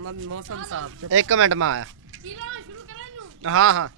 मौसम साहब एक मिनट में आया। हाँ हाँ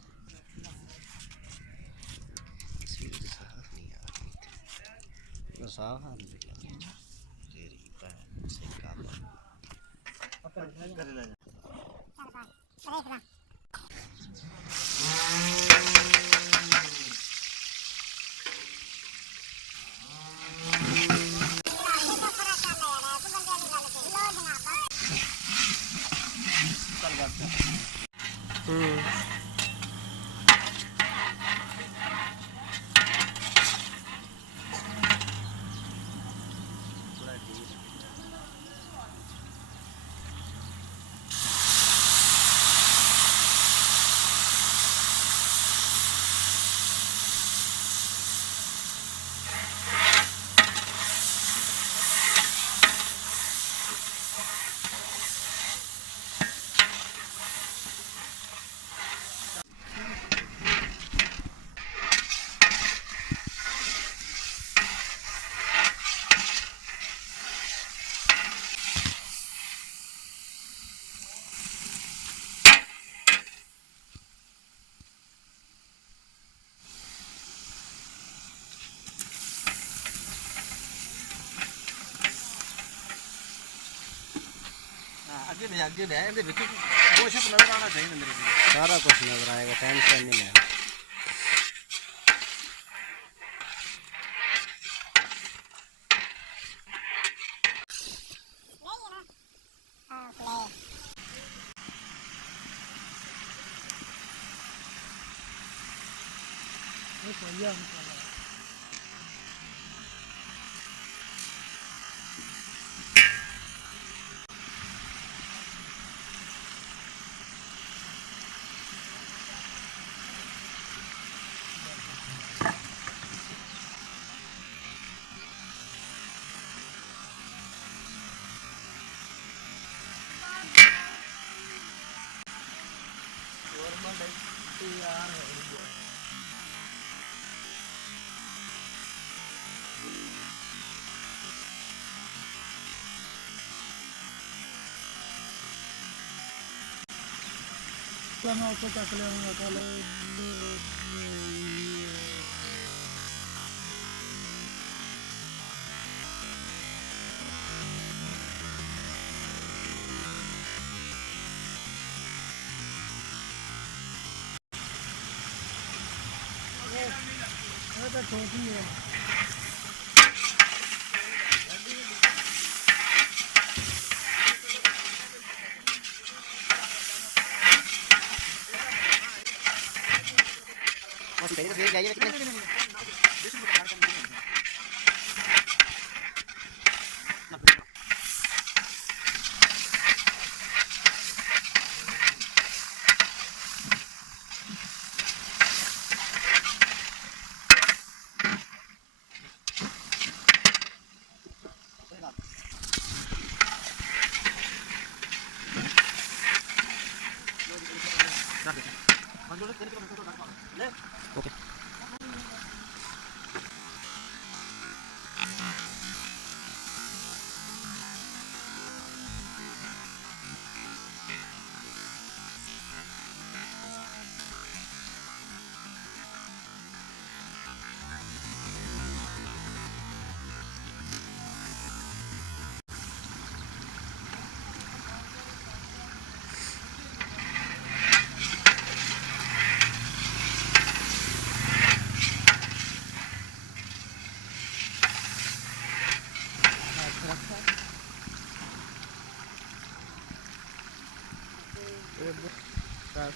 अगे कुछ नजर आना चाहिए मेरे को। सारा कुछ नजर आएगा, टेंशन नहीं है।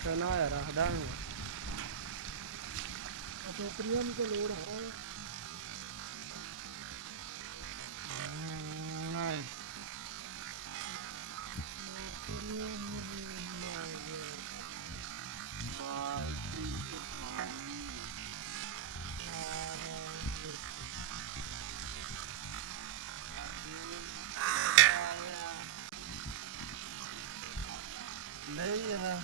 ना यार हदान प्रियम को लोड है। नहीं है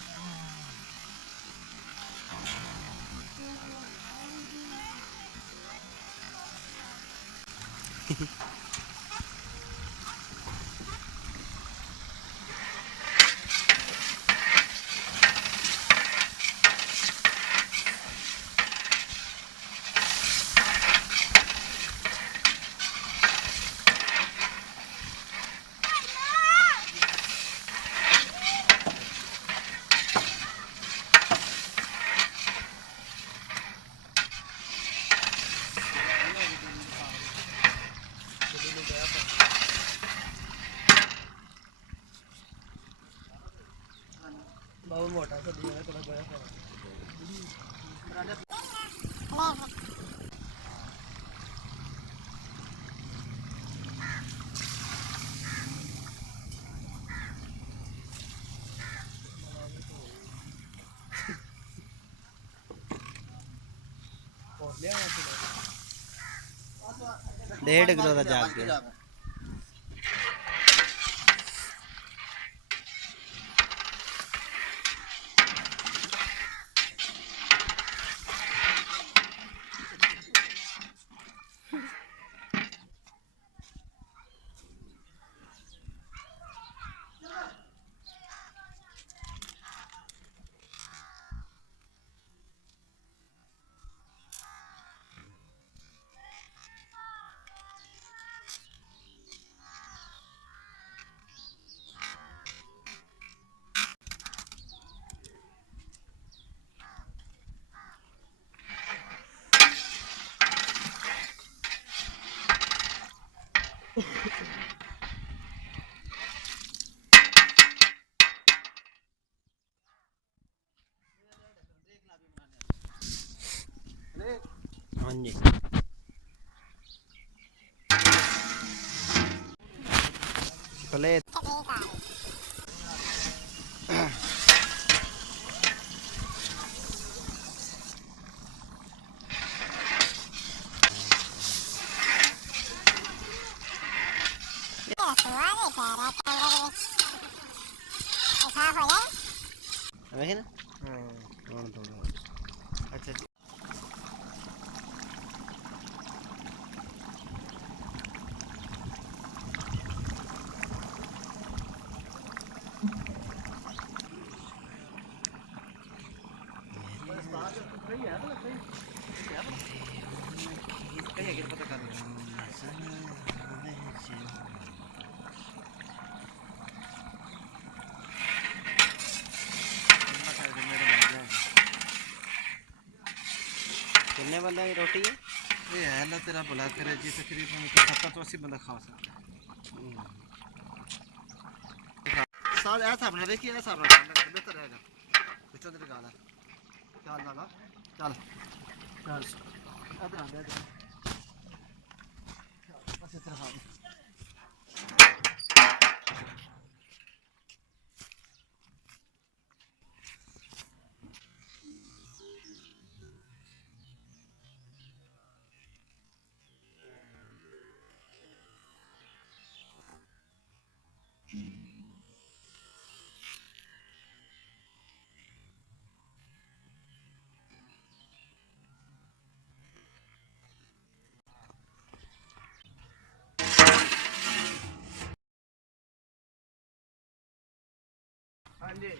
डेढ़ किलो का जाग गया। हाँ जी प्लेट है ना हाँ थोड़ा अच्छा कितने बंदे की रोटी है ये है अल्लाह तेरा भला करे जी तकरीबन 70-80 बंदा खा सकता है साल ऐसा बना देखिए ऐसा बना बेहतर रहेगा कुछ अंदर निकाला चल लाला चल चल इधर आ इधर बस इधर खा हाँ जी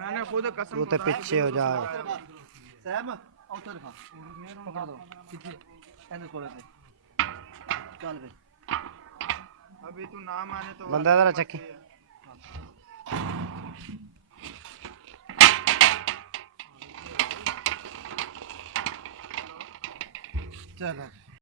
मैंने खुद कसम तू तो पीछे हो जा सैम उधर खा पकड़ दो पीछे ऐसे कोले से चल बे अभी तू ना माने तो बंदा जरा चक्की चल